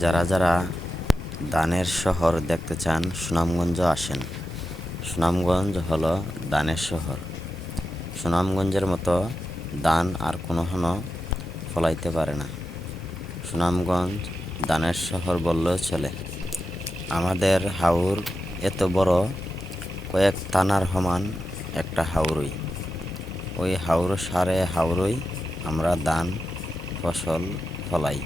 যারা যারা ধানের শহর দেখতে চান সুনামগঞ্জ আসেন। সুনামগঞ্জ হলো ধানের শহর। সুনামগঞ্জের মতো ধান আর কোনোখানো ফলাইতে পারে না। সুনামগঞ্জ ধানের শহর বললেও চলে। আমাদের হাওর এত বড়, কয়েক থানার সমান একটা হাওরই। ওই হাওর সারে হাওরই আমরা ধান ফসল ফলাই।